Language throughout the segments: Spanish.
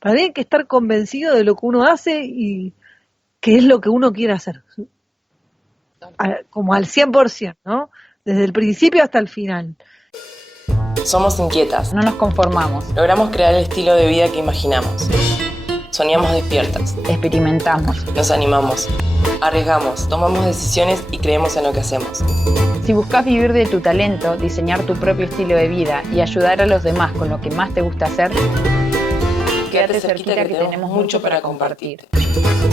Para mí hay que estar convencido de lo que uno hace y qué es lo que uno quiere hacer. Como al 100%, ¿no? Desde el principio hasta el final. Somos inquietas. No nos conformamos. Logramos crear el estilo de vida que imaginamos. Soñamos despiertas. Experimentamos. Nos animamos. Arriesgamos, tomamos decisiones y creemos en lo que hacemos. Si buscas vivir de tu talento, diseñar tu propio estilo de vida y ayudar a los demás con lo que más te gusta hacer, quédate cerquita que tenemos mucho para compartir.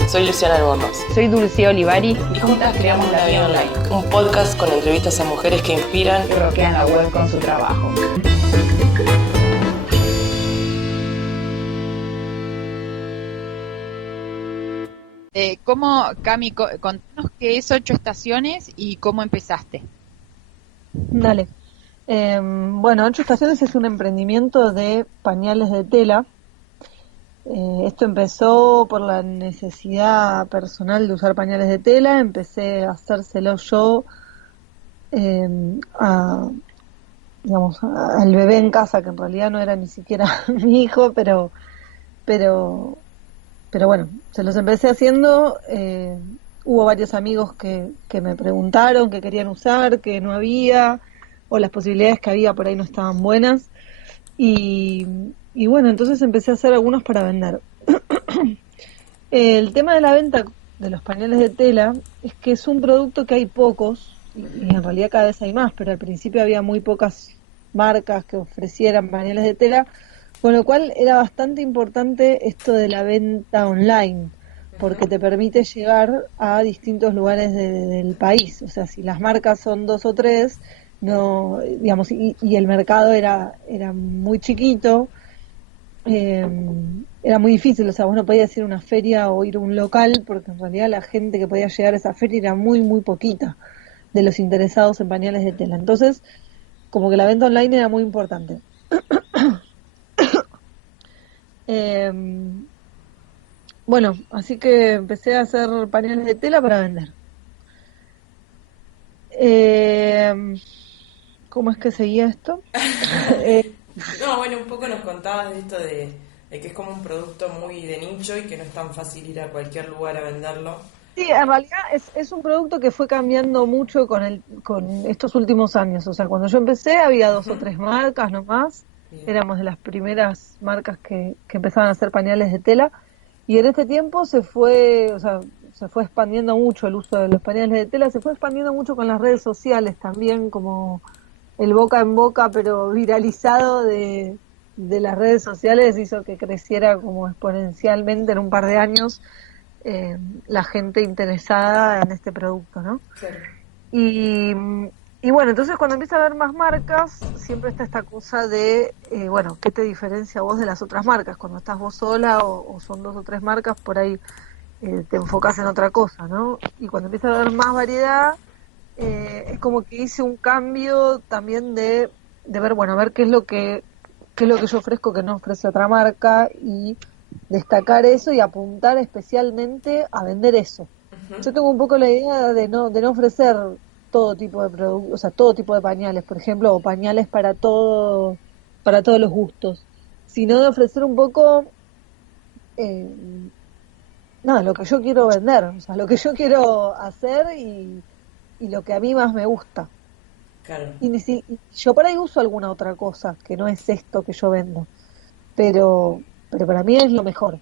Soy Luciana Albornoz. Soy Dulce Olivari Y juntas creamos La Vida Online, un podcast con entrevistas a mujeres que inspiran y rockean la web con su trabajo. Cami, contanos qué es 8 estaciones y cómo empezaste. Dale. Bueno, 8 estaciones es un emprendimiento de pañales de tela. Esto empezó por la necesidad personal de usar pañales de tela. Empecé a hacérselo yo al bebé en casa, que en realidad no era ni siquiera mi hijo, pero bueno, se los empecé haciendo. Hubo varios amigos que me preguntaron que querían usar, que no había, o las posibilidades que había por ahí no estaban buenas. Y bueno, entonces empecé a hacer algunos para vender. El tema de la venta de los pañales de tela es que es un producto que hay pocos, y en realidad cada vez hay más, pero al principio había muy pocas marcas que ofrecieran pañales de tela, con lo cual era bastante importante esto de la venta online, porque te permite llegar a distintos lugares del país. O sea, si las marcas son 2 o 3, no, digamos, y el mercado era muy chiquito, era muy difícil. O sea, vos no podías ir a una feria o ir a un local, porque en realidad la gente que podía llegar a esa feria era muy, muy poquita de los interesados en pañales de tela. Entonces, como que la venta online era muy importante. Bueno, así que empecé a hacer pañales de tela para vender. ¿Cómo es que seguía esto? No, bueno, un poco nos contabas de esto de que es como un producto muy de nicho y que no es tan fácil ir a cualquier lugar a venderlo. Sí, en realidad es un producto que fue cambiando mucho con estos últimos años. O sea, cuando yo empecé había 2 o 3 marcas nomás. Bien. Éramos de las primeras marcas que empezaban a hacer pañales de tela. Y en este tiempo se fue expandiendo mucho el uso de los pañales de tela, se fue expandiendo mucho con las redes sociales también, como el boca en boca, pero viralizado de las redes sociales, hizo que creciera como exponencialmente en un par de años la gente interesada en este producto, ¿no? Claro. Y bueno, entonces cuando empieza a haber más marcas, siempre está esta cosa de, bueno, ¿qué te diferencia vos de las otras marcas? Cuando estás vos sola o son 2 o 3 marcas, por ahí te enfocas en otra cosa, ¿no? Y cuando empieza a haber más variedad, es como que hice un cambio también de ver, bueno, a ver qué es lo que yo ofrezco que no ofrece otra marca, y destacar eso y apuntar especialmente a vender eso. Uh-huh. Yo tengo un poco la idea de no ofrecer todo tipo de productos, o sea, todo tipo de pañales, por ejemplo, o pañales para todos los gustos, sino de ofrecer un poco lo que yo quiero vender, o sea, lo que yo quiero hacer y lo que a mí más me gusta. Claro. Y yo por ahí uso alguna otra cosa que no es esto que yo vendo, pero para mí es lo mejor.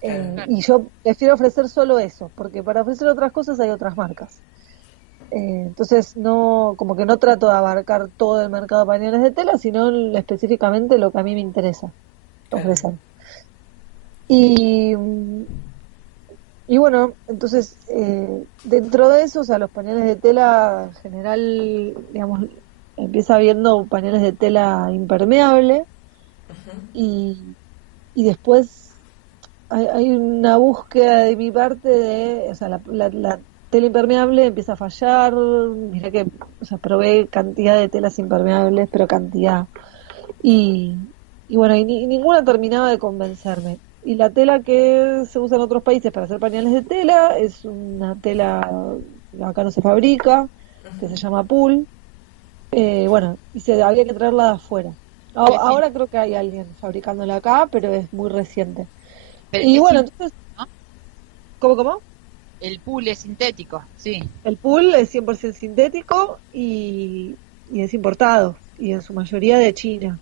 Claro. Y yo prefiero ofrecer solo eso, porque para ofrecer otras cosas hay otras marcas. Entonces como que no trato de abarcar todo el mercado de pañales de tela, sino específicamente lo que a mí me interesa ofrecer. Y bueno, entonces dentro de eso, o sea, los pañales de tela en general, digamos, empieza habiendo pañales de tela impermeable. Uh-huh. Y después hay una búsqueda de mi parte de, o sea, la tela impermeable empieza a fallar. Mira que, o sea, probé cantidad de telas impermeables, pero cantidad. Y bueno, y ninguna terminaba de convencerme. Y la tela que se usa en otros países para hacer pañales de tela es una tela que acá no se fabrica, que se llama PUL. Bueno, y había que traerla de afuera. Ahora creo que hay alguien fabricándola acá, pero es muy reciente. Pero Y bueno, entonces, ¿no? ¿cómo? El pool es sintético, sí. El pool es 100% sintético y es importado, y en su mayoría de China.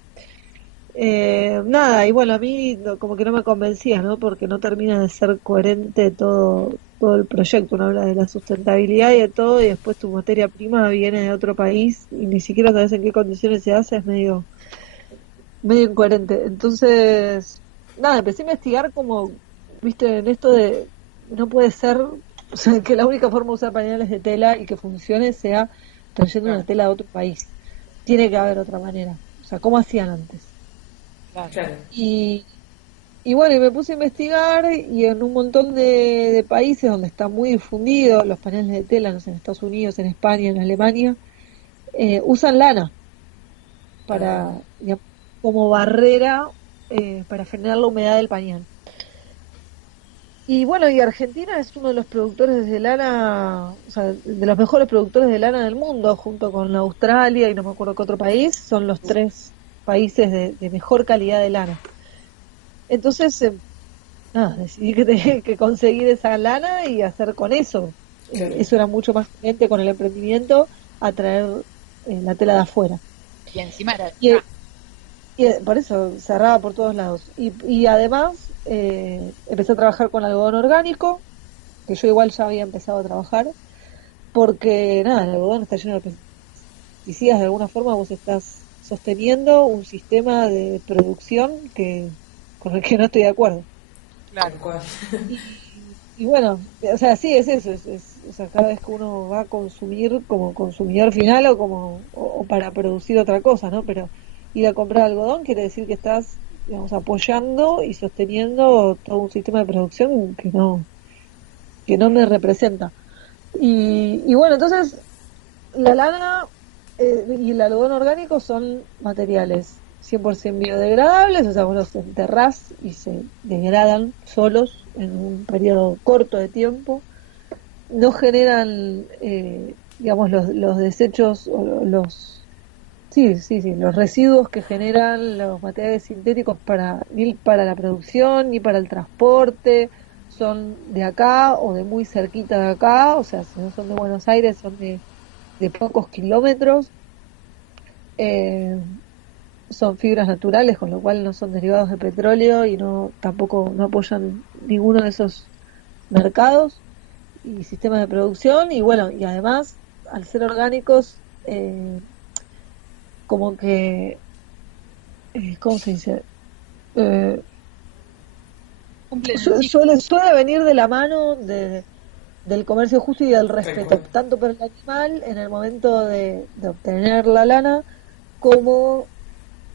Nada, y bueno, a mí como que no me convencía, ¿no? Porque no termina de ser coherente todo el proyecto. Uno habla de la sustentabilidad y de todo, y después tu materia prima viene de otro país y ni siquiera sabes en qué condiciones se hace, es medio incoherente. Entonces, nada, empecé a investigar como, viste, en esto de no puede ser, o sea, que la única forma de usar pañales de tela y que funcione sea trayendo una Claro, tela de otro país. Tiene que haber otra manera. O sea, ¿cómo hacían antes? claro. Claro. Y, y bueno, y me puse a investigar y en un montón de países donde está muy difundido los paneles de tela, no sé, en Estados Unidos, en España, en Alemania, usan lana Ah, para, digamos, como barrera para frenar la humedad del pañal. Y bueno, y Argentina es uno de los productores de lana, o sea, de los mejores productores de lana del mundo, junto con Australia y no me acuerdo qué otro país, son los tres países de mejor calidad de lana. Entonces, nada, decidí que tenía que conseguir esa lana y hacer con eso. claro. Eso era mucho más coherente con el emprendimiento a traer la tela de afuera. Y encima era Y, y por eso cerraba por todos lados. Y además empecé a trabajar con algodón orgánico, que yo igual ya había empezado a trabajar, porque nada, el algodón está lleno de pesticidas, de alguna forma vos estás sosteniendo un sistema de producción con el que no estoy de acuerdo. claro. Tal cual. Y bueno, o sea, sí, es eso, o sea, cada vez que uno va a consumir como consumidor final o para producir otra cosa, ¿no? Pero ir a comprar algodón quiere decir que estás, digamos, apoyando y sosteniendo todo un sistema de producción que no me representa. Y bueno, entonces la lana y el algodón orgánico son materiales 100% biodegradables, o sea, vos los enterrás y se degradan solos en un periodo corto de tiempo. No generan, digamos, los desechos o sí, los residuos que generan los materiales sintéticos ni para la producción ni para el transporte. Son de acá o de muy cerquita de acá, o sea, si no son de Buenos Aires, son de pocos kilómetros. Eh, Son fibras naturales, con lo cual no son derivados de petróleo y no tampoco no apoyan ninguno de esos mercados y sistemas de producción. Y bueno, y además, al ser orgánicos, como que, ¿cómo se dice? Eh, Cumplen el ciclo. suele venir de la mano del comercio justo y del Tal respeto, cual. tanto por el animal en el momento de obtener la lana, como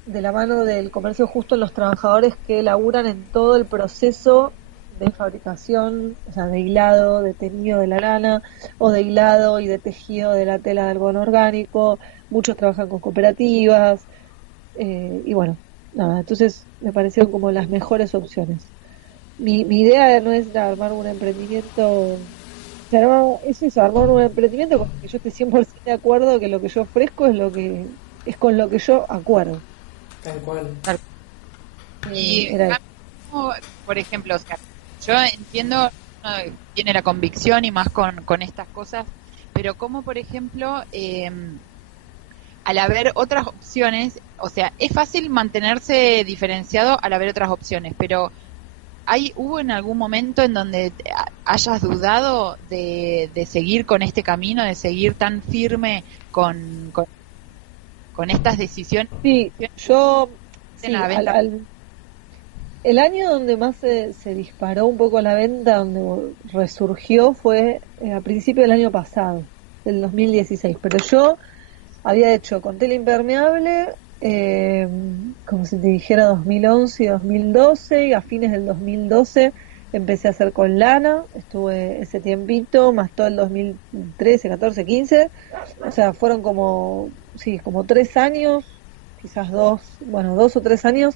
de la mano del comercio justo en los trabajadores que laburan en todo el proceso de fabricación, o sea, de hilado, de teñido de la lana, o de hilado y de tejido de la tela de algodón orgánico. Muchos trabajan con cooperativas, y bueno, nada, entonces me parecieron como las mejores opciones. Mi idea no es armar un emprendimiento, o sea, no, es eso, armar un emprendimiento con el que yo esté 100% de acuerdo que lo que yo ofrezco es con lo que yo acuerdo. Tal cual. Y Era eso. ¿cómo, por ejemplo, o sea, yo entiendo, uno tiene la convicción y más con estas cosas, pero como por ejemplo, al haber otras opciones, o sea, es fácil mantenerse diferenciado al haber otras opciones, pero ¿hubo en algún momento en donde hayas dudado de seguir con este camino, de seguir tan firme con estas decisiones Sí, yo, en sí, la venta? el año donde más se disparó un poco la venta, donde resurgió, fue a principio del año pasado, del 2016. Pero yo había hecho con tela impermeable, como si te dijera 2011 y 2012, y a fines del 2012 empecé a hacer con lana, estuve ese tiempito, más todo el 2013, 14, 15, o sea, fueron sí, como 3 años, quizás bueno, 2 o 3 años,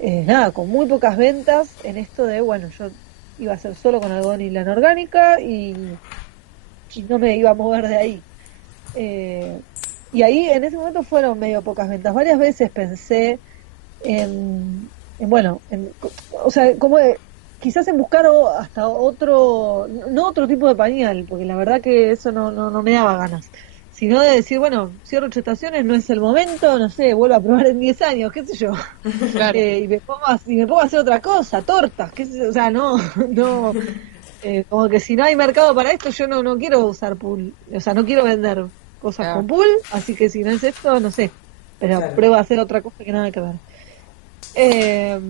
nada, con muy pocas ventas en esto de, bueno, yo iba a hacer solo con algodón y lana orgánica y no me iba a mover de ahí. Eh, y ahí en ese momento fueron medio pocas ventas. Varias veces pensé bueno, o sea, como quizás en buscar hasta otro, no otro tipo de pañal, porque la verdad que eso no me daba ganas, sino de decir, bueno, cierro 8 estaciones, no es el momento, no sé, vuelvo a probar en 10 años, qué sé yo, Claro, y me pongo a hacer otra cosa, tortas, qué sé yo, o sea, no, no, como que si no hay mercado para esto, yo no quiero usar pool, o sea, no quiero vender cosas claro. con pool, así que si no es esto, no sé, pero Claro. pruebo a hacer otra cosa que nada que ver. Eh,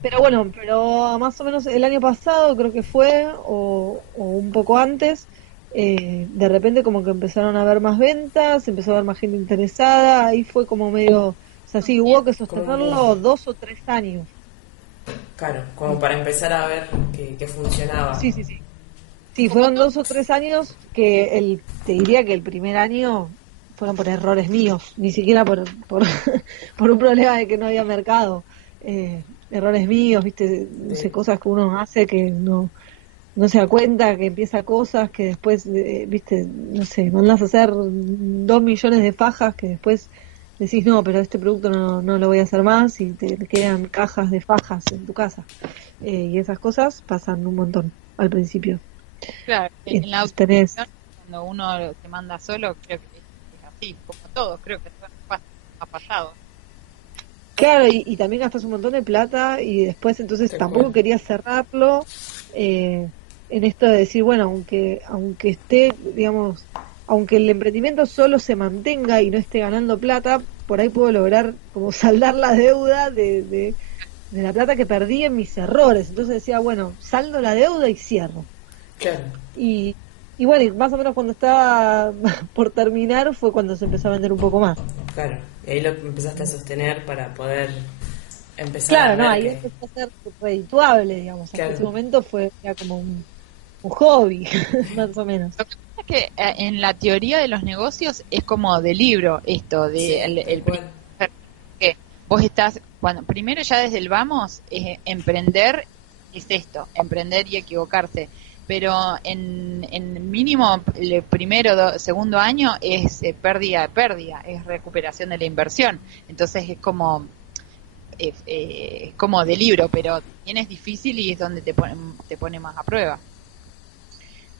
pero bueno, pero más o menos el año pasado creo que fue, o un poco antes, de repente como que empezaron a haber más ventas, empezó a haber más gente interesada, ahí fue como medio, o sea, sí, hubo que Como un boom. sostenerlo 2 o 3 años. Claro, como para empezar a ver que funcionaba. Sí, sí, sí. Sí, Como fueron todo. 2 o 3 años que te diría que el primer año fueron por errores míos, ni siquiera por, por un problema de que no había mercado. Errores míos, viste, no sé, De, cosas que uno hace que no se da cuenta, que empieza cosas que después, viste, no sé, mandás a hacer 2 millones de fajas que después decís, no, pero este producto no lo voy a hacer más y te quedan cajas de fajas en tu casa. Y esas cosas pasan un montón al principio. Claro, en la Entonces tenés, autogestión, cuando uno se manda solo, creo que es así, como todo, creo que todo ha pasado. claro, y también gastas un montón de plata y después entonces tal cual. tampoco quería cerrarlo en esto de decir, bueno, aunque esté, digamos, aunque el emprendimiento solo se mantenga y no esté ganando plata, por ahí puedo lograr como saldar la deuda de la plata que perdí en mis errores. Entonces decía, bueno, saldo la deuda y cierro. Claro, Y, y bueno, y más o menos cuando estaba por terminar fue cuando se empezó a vender un poco más. claro. Y ahí lo empezaste a sostener para poder empezar a Claro, no, ver ahí que... empezó a ser redituable, digamos. Hasta Claro, ese momento era como un hobby, más o menos. Lo que pasa es que en la teoría de los negocios es como de libro esto, de sí, tal cual. que vos estás, cuando primero ya desde el vamos, emprender es esto, emprender y equivocarse. Pero en mínimo el primero, segundo año es pérdida, es recuperación de la inversión. Entonces es como de libro, pero también es difícil y es donde te pone más a prueba.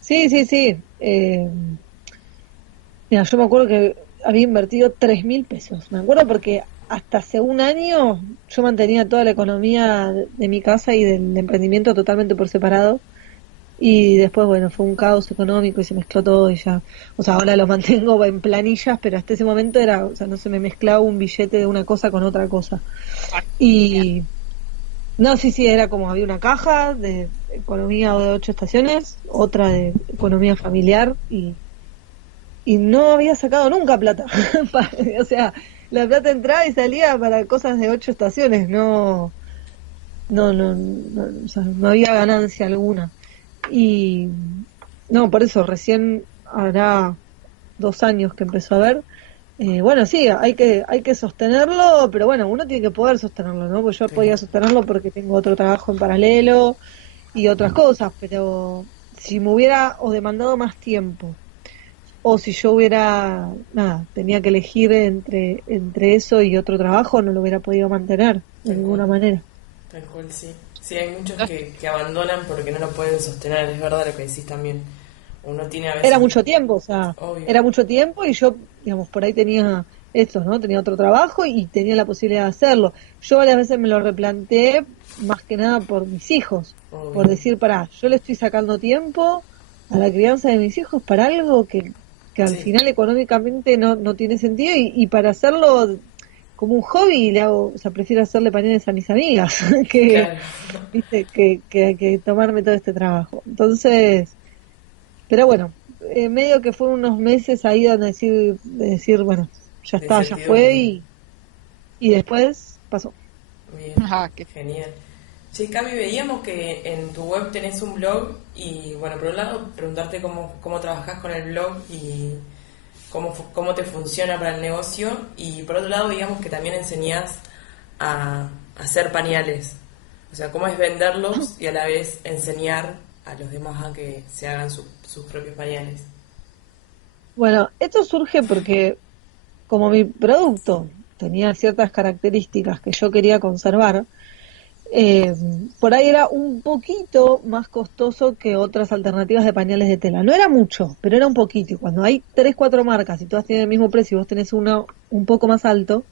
Sí, sí, sí. Mira, yo me acuerdo que había invertido 3.000 pesos. Me acuerdo porque hasta hace un año yo mantenía toda la economía de mi casa y del emprendimiento totalmente por separado. Y después, bueno, fue un caos económico y se mezcló todo y ya, o sea, ahora lo mantengo en planillas, pero hasta ese momento era, o sea, no se me mezclaba un billete de una cosa con otra cosa. Y no, sí, sí, era como había una caja de economía de 8 estaciones, otra de economía familiar y no había sacado nunca plata. O sea, la plata entraba y salía para cosas de 8 estaciones, o sea, no había ganancia alguna. Y no, por eso recién hará 2 años que empezó a ver. Bueno, sí, hay que sostenerlo, pero bueno, uno tiene que poder sostenerlo, ¿no? Pues yo Tal podía cual. sostenerlo porque tengo otro trabajo en paralelo y otras cosas, pero si me hubiera o demandado más tiempo, o si yo hubiera, nada, tenía que elegir entre eso y otro trabajo, no lo hubiera podido mantener de Tal cual. ninguna manera. Tal cual, sí. Sí, hay muchos que abandonan porque no lo pueden sostener, es verdad lo que decís también. Uno tiene a Era veces, mucho tiempo, o sea, obvio, era mucho tiempo y yo, digamos, por ahí tenía esto, ¿no? Tenía otro trabajo y tenía la posibilidad de hacerlo. Yo varias veces me lo replanteé, más que nada por mis hijos, por obvio. decir, pará, yo le estoy sacando tiempo a la crianza de mis hijos para algo que al Sí, final económicamente no tiene sentido y para hacerlo como un hobby le hago, o sea, prefiero hacerle pañales a mis amigas que, claro. viste, que tomarme todo este trabajo. Entonces... Pero bueno, medio que fueron unos meses ahí donde de decir, bueno, ya De está, ya fue incertidumbre. y después pasó. Bien, Ah, qué genial. Sí, Cami, veíamos que en tu web tenés un blog y, bueno, por un lado, preguntarte cómo trabajás con el blog y cómo te funciona para el negocio y, por otro lado, digamos que también enseñás a hacer pañales. O sea, cómo es venderlos y a la vez enseñar a los demás a que se hagan sus propios pañales. Bueno, esto surge porque como mi producto tenía ciertas características que yo quería conservar, por ahí era un poquito más costoso que otras alternativas de pañales de tela. No era mucho, pero era un poquito. Y cuando hay 3, 4 marcas y todas tienen el mismo precio y vos tenés uno un poco más alto,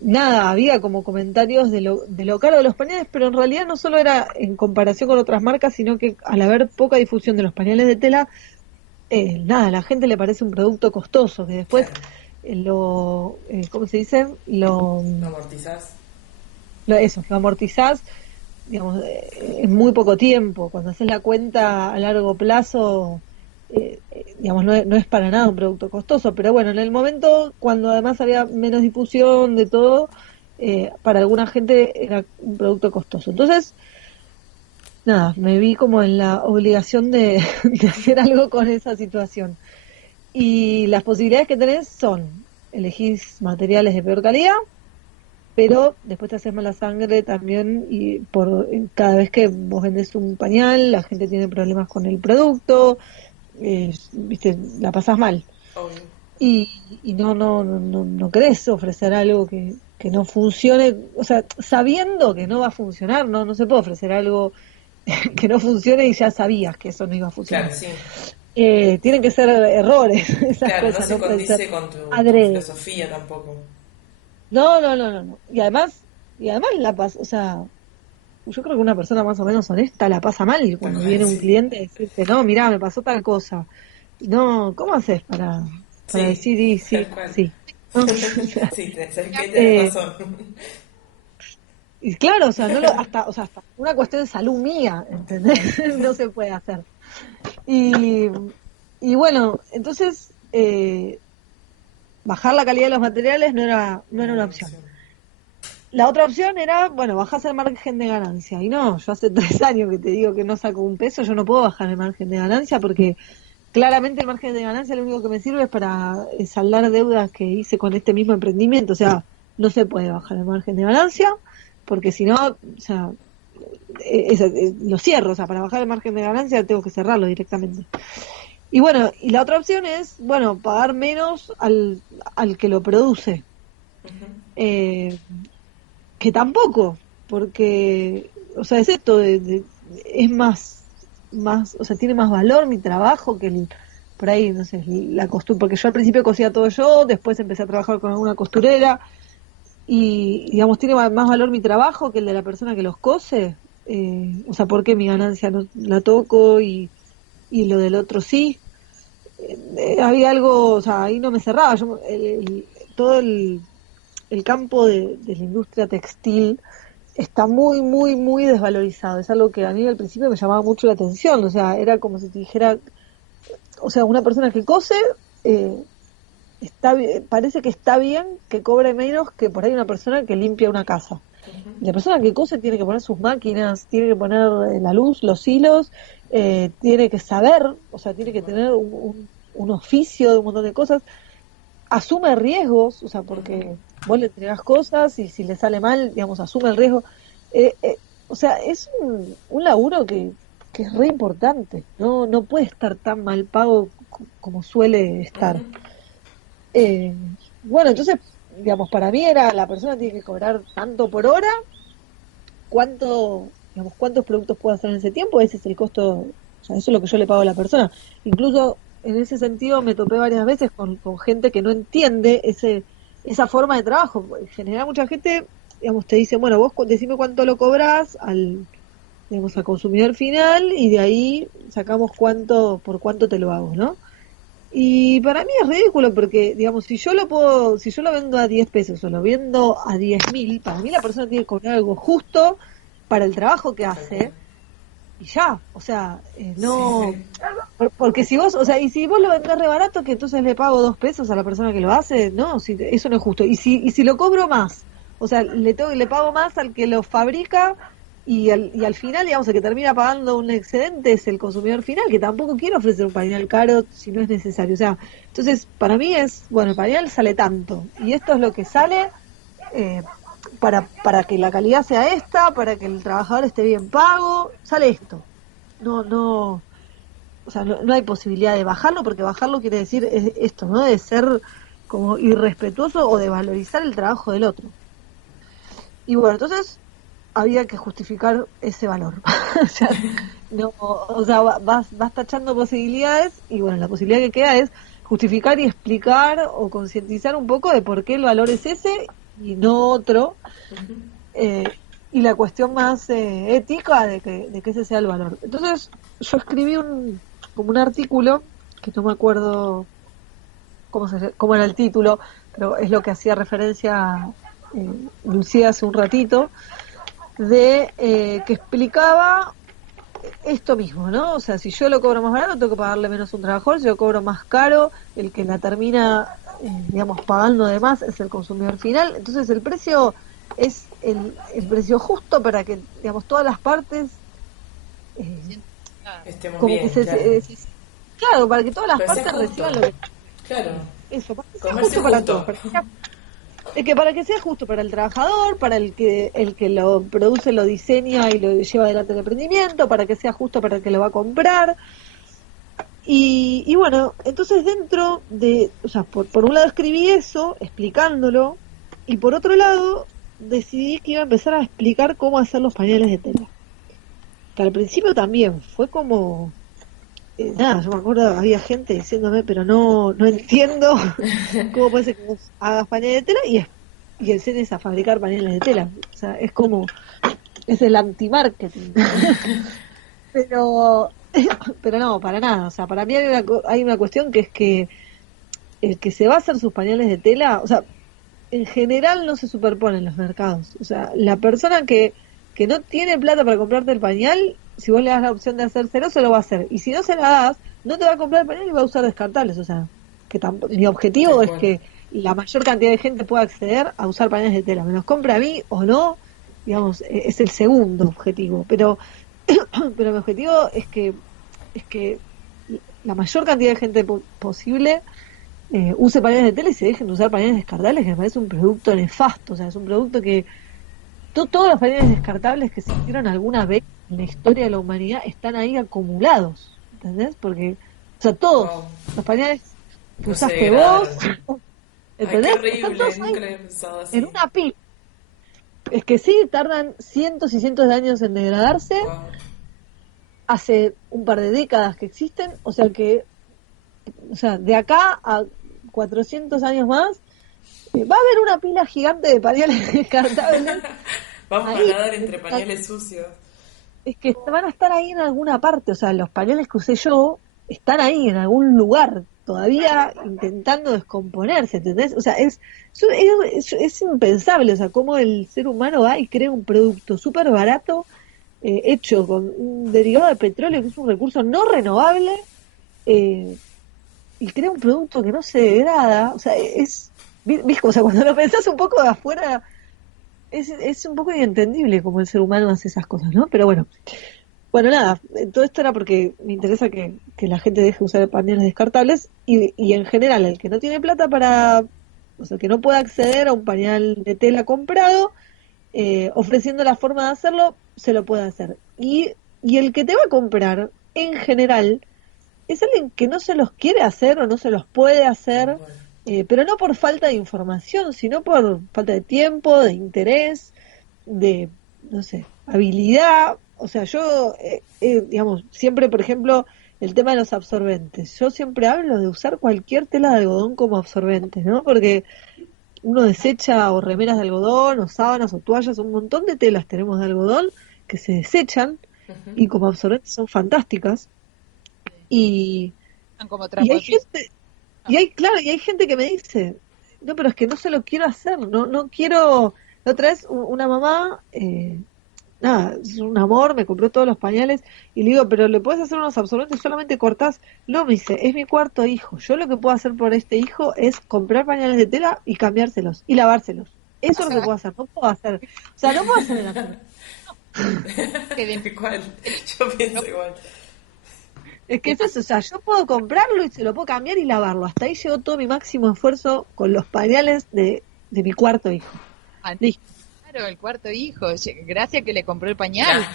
nada, había como comentarios de lo caro de los pañales, pero en realidad no solo era en comparación con otras marcas, sino que al haber poca difusión de los pañales de tela, nada, a la gente le parece un producto costoso, que después Claro. ¿Cómo se dice? ¿Lo amortizás? Eso, lo amortizás, digamos, en muy poco tiempo. Cuando haces la cuenta a largo plazo, digamos, no es para nada un producto costoso, pero bueno, en el momento, cuando además había menos difusión de todo, para alguna gente era un producto costoso. Entonces, nada, me vi como en la obligación de hacer algo con esa situación. Y las posibilidades que tenés son, elegís materiales de peor calidad, pero después te haces mala sangre también y por cada vez que vos vendés un pañal, la gente tiene problemas con el producto, viste, la pasás mal. Obvio. Y no querés ofrecer algo que no funcione, o sea, sabiendo que no va a funcionar, no se puede ofrecer algo que no funcione y ya sabías que eso no iba a funcionar. Claro, sí. Tienen que ser errores, esas Claro, no cosas, se no pueden ser condice con tu adrede. filosofía tampoco. No. Y además la paz, o sea, yo creo que una persona más o menos honesta la pasa mal y Tal cuando cual, viene un sí. cliente decirte, no, mirá, me pasó tal cosa. No, ¿cómo haces para Sí, decir y tal sí, cual. sí? ¿No? O sea, Sí, sabes que tenés eh, razón. y claro, o sea, hasta una cuestión de salud mía, ¿entendés? No se puede hacer. Y, y bueno, entonces, bajar la calidad de los materiales no No era era una una opción. opción. La otra opción era, bueno, bajás el margen de ganancia. Y no, yo hace 3 años que te digo que no saco un peso, yo no puedo bajar el margen de ganancia porque claramente el margen de ganancia lo único que me sirve es para saldar deudas que hice con este mismo emprendimiento. O sea, no se puede bajar el margen de ganancia porque si no, o sea, lo cierro. O sea, para bajar el margen de ganancia tengo que cerrarlo directamente. Y bueno, y la otra opción es, bueno, pagar menos al que lo produce. Ujú. Eh, que tampoco, porque, o sea, es esto es más, o sea, tiene más valor mi trabajo que por ahí, no sé, la costura, porque yo al principio cosía todo yo, después empecé a trabajar con alguna costurera y, digamos, tiene más valor mi trabajo que el de la persona que los cose, o sea, porque mi ganancia no la toco y lo del otro sí. Había algo, o sea, ahí no me cerraba, todo el campo de la industria textil está muy desvalorizado. Es algo que a mí al principio me llamaba mucho la atención. O sea, era como si te dijera, o sea, una persona que cose, eh, parece que está bien que cobre menos que por ahí una persona que limpia una casa. Y la persona que cose tiene que poner sus máquinas, tiene que poner la luz, los hilos, tiene que saber, o sea, tiene Tal que cual. tener un oficio de un montón de cosas, asume riesgos, o sea, Ujú. porque vos le entregás cosas y si le sale mal, digamos, asume el riesgo. O sea, es un laburo que es re importante, no puede estar tan mal pago como suele estar. Ujú. Eh, bueno, entonces, digamos, para mí era la persona tiene que cobrar tanto por hora, digamos, cuántos productos puedo hacer en ese tiempo, ese es el costo, o sea, eso es lo que yo le pago a la persona. Incluso en ese sentido me topé varias veces con gente que no entiende esa forma de trabajo. En general mucha gente, digamos, te dice, bueno, vos decime cuánto lo cobras digamos, al consumidor final y de ahí sacamos por cuánto te lo hago, ¿no? Y para mí es ridículo porque, digamos, si yo lo vendo a 10 pesos o lo vendo a 10.000, para mí la persona tiene que cobrar algo justo para el trabajo que Tal cual. hace y ya, o sea, Sí, no, sí. porque si vos, o sea, y si vos lo vendés re barato, que entonces le pago 2 pesos a la persona que lo hace, no, eso no es justo. Y si lo cobro más, o sea, le pago más al que lo fabrica y al final, digamos, el que termina pagando un excedente es el consumidor final, que tampoco quiere ofrecer un pañal caro si no es necesario. O sea, entonces, para mí es, bueno, el pañal sale tanto y esto es lo que sale. eh, para que la calidad sea esta, para que el trabajador esté bien pago, sale esto. No, o sea, no hay posibilidad de bajarlo, porque bajarlo quiere decir esto, ¿no? De ser como irrespetuoso o de valorizar el trabajo del otro. Y bueno, entonces había que justificar ese valor. O sea, no, o sea, vas tachando posibilidades y bueno, la posibilidad que queda es justificar y explicar o concientizar un poco de por qué el valor es ese y no otro. Y la cuestión más ética de que ese sea el valor. Entonces yo escribí como un artículo, que no me acuerdo cómo era el título, pero es lo que hacía referencia Lucía hace un ratito, que explicaba esto mismo, ¿no? O sea, si yo lo cobro más barato, tengo que pagarle menos a un trabajador; si lo cobro más caro, el que la termina, digamos, pagando de más es el consumidor final. Entonces el precio es el precio justo para que, digamos, todas las partes estemos como bien, que claro. claro, para que todas las Pero sea partes justo. reciban lo que... Claro. Eso, para que sea Comercio justo para justo. todos. Para que sea justo para el trabajador, para el que lo produce, lo diseña y lo lleva adelante el emprendimiento, para que sea justo para el que lo va a comprar. Y bueno, entonces dentro de, o sea, por un lado escribí eso, explicándolo, y por otro lado decidí que iba a empezar a explicar cómo hacer los pañales de tela. Que al principio también fue como, nada, yo me acuerdo, había gente diciéndome, pero no entiendo cómo puede ser que vos hagas pañales de tela y enseñes a fabricar pañales de tela. O sea, es el anti-marketing. Pero, pero no, para nada. O sea, para mí hay una cuestión que es que el que se va a hacer sus pañales de tela, o sea, en general no se superponen los mercados. O sea, la persona que no tiene plata para comprarte el pañal, si vos le das la opción de hacérselo, se lo va a hacer. Y si no se la das, no te va a comprar el pañal y va a usar descartables. O sea, mi objetivo Tal es cual. que la mayor cantidad de gente pueda acceder a usar pañales de tela. Me los compre a mí o no, digamos, es el segundo objetivo. Pero mi objetivo es que la mayor cantidad de gente posible use pañales de tela y se dejen de usar pañales descartables, que me parece un producto nefasto. O sea, es un producto que todos los pañales descartables que se hicieron alguna vez en la historia de la humanidad están ahí acumulados, ¿entendés? Porque, o sea, todos Wow. los pañales que No se usaste vos, degradaron. Ay, qué ¿entendés? Están horrible. todos Nunca ahí lo había pensado en así. una pila. Es que sí, tardan cientos y cientos de años en degradarse, Wow. hace un par de décadas que existen, o sea, de acá a 400 años más, va a haber una pila gigante de pañales descartables Vamos a ahí. nadar entre pañales sucios. Es que van a estar ahí en alguna parte. O sea, los pañales que usé yo están ahí en algún lugar, todavía intentando descomponerse, ¿entendés? O sea, es impensable, o sea, cómo el ser humano va y crea un producto súper barato, hecho con un derivado de petróleo, que es un recurso no renovable, eh, y crea un producto que no se degrada. O sea, o sea, cuando lo pensás un poco de afuera, es un poco inentendible cómo el ser humano hace esas cosas, ¿no? Pero bueno, nada, todo esto era porque me interesa que la gente deje de usar pañales descartables y en general el que no tiene plata o sea, que no pueda acceder a un pañal de tela comprado, ofreciendo la forma de hacerlo, se lo puede hacer. Y el que te va a comprar, en general, es alguien que no se los quiere hacer o no se los puede hacer, Bueno. pero no por falta de información, sino por falta de tiempo, de interés, de, no sé, habilidad. O sea, yo, digamos, siempre, por ejemplo, el tema de los absorbentes. Yo siempre hablo de usar cualquier tela de algodón como absorbente, ¿no? Porque uno desecha o remeras de algodón, o sábanas, o toallas, un montón de telas tenemos de algodón que se desechan y como absorbentes son fantásticas. Y, Son como y trapo hay de piso. gente, claro, y hay gente que me dice, no, pero es que no se lo quiero hacer, no quiero. La otra vez una mamá, nada, es un amor, me compró todos los pañales y le digo, pero le puedes hacer unos absorbentes, solamente cortás. No, me dice, es mi cuarto hijo, yo lo que puedo hacer por este hijo es comprar pañales de tela y cambiárselos y lavárselos. Eso es lo que puedo hacer, no puedo hacer, o sea, no puedo hacer el absorbente. Igual. Yo pienso igual. Es que es eso, o sea, yo puedo comprarlo y se lo puedo cambiar y lavarlo. Hasta ahí llegó todo mi máximo esfuerzo con los pañales de mi cuarto hijo. Listo. Claro, el cuarto hijo. Gracias que le compró el pañal.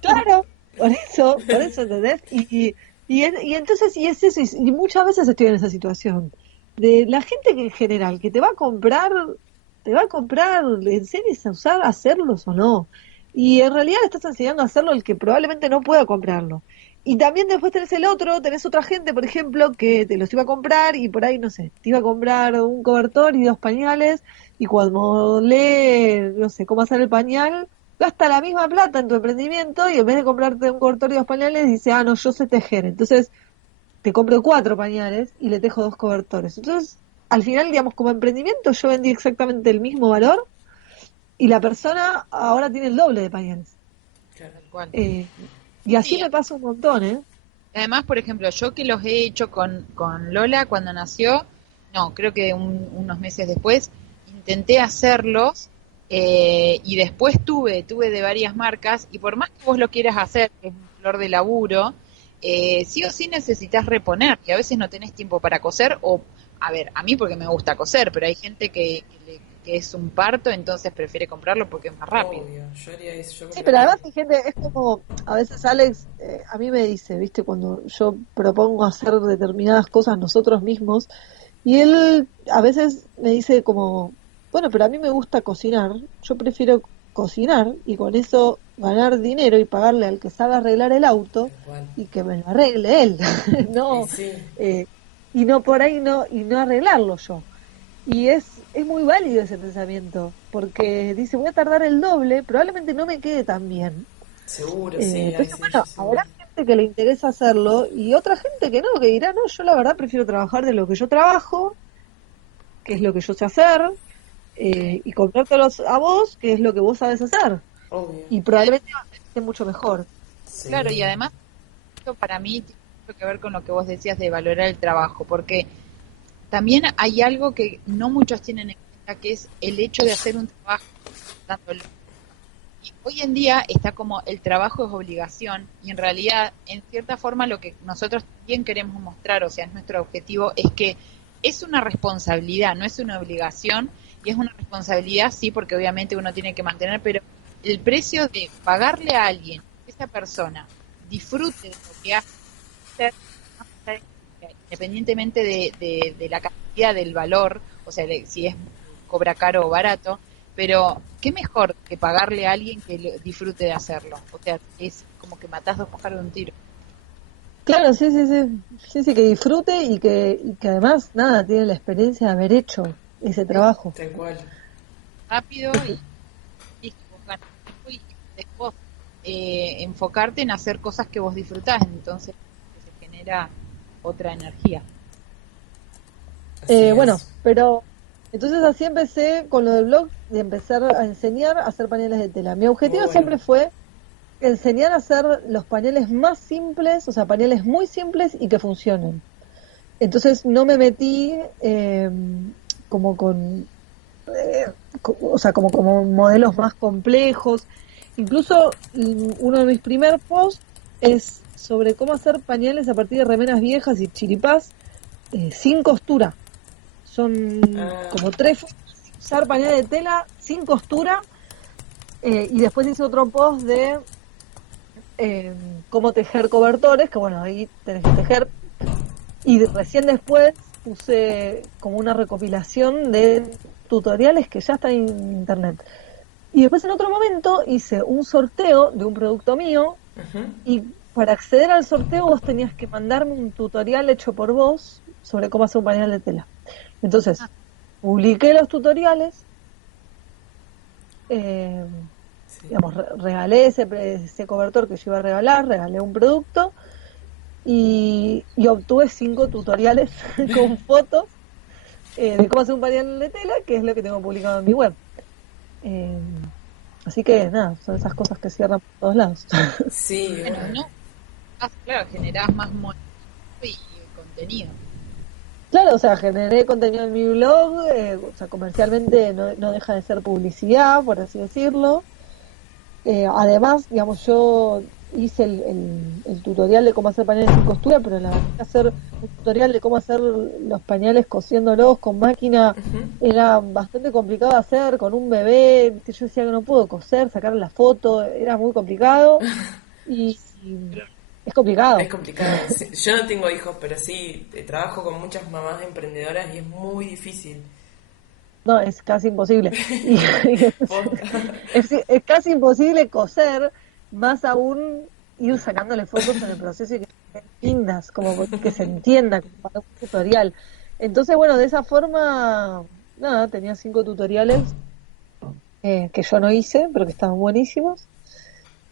Claro, por eso, ¿entendés? Y entonces, y es eso, y muchas veces estoy en esa situación. de la gente que en general, que te va a comprar, ¿le enseñes a usar, a hacerlos o no? Y en realidad le estás enseñando a hacerlo el que probablemente no pueda comprarlo. Y también después tenés otra gente, por ejemplo, que te los iba a comprar y por ahí, no sé, te iba a comprar un cobertor y 2 pañales y cuando lee, no sé, cómo hacer el pañal, gasta la misma plata en tu emprendimiento y en vez de comprarte un cobertor y 2 pañales, dice, ah, no, yo sé tejer. Entonces te compro 4 pañales y le tejo 2 cobertores. Entonces, al final, digamos, como emprendimiento, yo vendí exactamente el mismo valor y la persona ahora tiene el doble de pañales. Claro. Tal cual. Eh, y así Sí, me pasa un montón, ¿eh? además, por ejemplo, yo que los he hecho con Lola cuando nació, no, creo que unos meses después, intenté hacerlos y después tuve de varias marcas y por más que vos lo quieras hacer, que es un flor de laburo, sí o sí necesitas reponer y a veces no tenés tiempo para coser o, a ver, a mí porque me gusta coser, pero hay gente que es un parto, entonces prefiere comprarlo porque es más rápido. Obvio, yo haría eso, yo Sí, pero compraría. además hay gente, es como, a veces Alex, a mí me dice, viste, cuando yo propongo hacer determinadas cosas nosotros mismos, y él a veces me dice como, bueno, pero a mí me gusta cocinar, yo prefiero cocinar y con eso ganar dinero y pagarle al que sabe arreglar el auto Tal cual. y que me lo arregle él, Y no, sí, eh, y no por ahí no, y no arreglarlo yo. Y es muy válido ese pensamiento, porque dice, voy a tardar el doble, probablemente no me quede tan bien. seguro, sí, ahí Entonces, sí, yo bueno, seguro. habrá gente que le interesa hacerlo y otra gente que no, que dirá, no, yo la verdad prefiero trabajar de lo que yo trabajo, que es lo que yo sé hacer, y comprártelos a vos, que es lo que vos sabes hacer. Obvio. Y probablemente va a ser mucho mejor. Claro, y Sí. además esto para mí tiene mucho que ver con lo que vos decías de valorar el trabajo, porque también hay algo que no muchos tienen en cuenta, que es el hecho de hacer un trabajo. Dándolo. Y hoy en día está como el trabajo es obligación y en realidad, en cierta forma, lo que nosotros también queremos mostrar, o sea, es nuestro objetivo, es que es una responsabilidad, no es una obligación y es una responsabilidad, sí, porque obviamente uno tiene que mantener, pero el precio de pagarle a alguien, que esa persona disfrute de lo que hace, independientemente de la cantidad del valor, o sea, si es cobra caro o barato, pero qué mejor que pagarle a alguien que disfrute de hacerlo. O sea, es como que matás dos pájaros de un tiro. Claro, sí, sí, sí, sí, sí, que disfrute y que además, nada, tiene la experiencia de haber hecho ese trabajo. Tal cual. Rápido y listo, vos ganás tiempo y después enfocarte en hacer cosas que vos disfrutás, entonces se genera otra energía. Así Bueno, es. pero entonces así empecé con lo del blog, de empezar a enseñar a hacer pañales de tela. Mi Muy objetivo bueno. siempre fue enseñar a hacer los pañales más simples, o sea, pañales muy simples y que funcionen. Entonces no me metí como con, o sea, como modelos más complejos. Incluso uno de mis primeros posts es sobre cómo hacer pañales a partir de remeras viejas y chiripás sin costura. Son Ah, como 3 formas de usar pañales de tela sin costura. Y después hice otro post de eh, cómo tejer cobertores, que bueno, ahí tenés que tejer. Y recién después puse como una recopilación de tutoriales que ya están en internet. Y después en otro momento hice un sorteo de un producto mío ujú. y para acceder al sorteo vos tenías que mandarme un tutorial hecho por vos sobre cómo hacer un pañal de tela. Entonces, publiqué los tutoriales, eh, Sí. digamos, regalé ese cobertor que yo iba a regalar, regalé un producto y obtuve 5 tutoriales con fotos de cómo hacer un pañal de tela, que es lo que tengo publicado en mi web. Eh, Así que nada, son esas cosas que cierran por todos lados. Sí, Bueno, bueno. no, claro, generás más movimiento y contenido. Claro, o sea, generé contenido en mi blog, o sea, comercialmente no deja de ser publicidad, por así decirlo. Además, digamos, yo hice el tutorial de cómo hacer pañales sin costura, pero la verdad que hacer un tutorial de cómo hacer los pañales cosiéndolos con máquina Ujú. era bastante complicado de hacer, con un bebé, ¿viste? Yo decía que no puedo coser, sacar la foto, era muy complicado. Y Es complicado. Es complicado. Sí, yo no tengo hijos, pero sí trabajo con muchas mamás emprendedoras y es muy difícil. No, es casi imposible. Y, Posta. es casi imposible coser, más aún ir sacándole fotos en el proceso y que estén lindas, como que se entienda, como para un tutorial. Entonces, bueno, de esa forma, nada, tenía 5 tutoriales que yo no hice, pero que estaban buenísimos.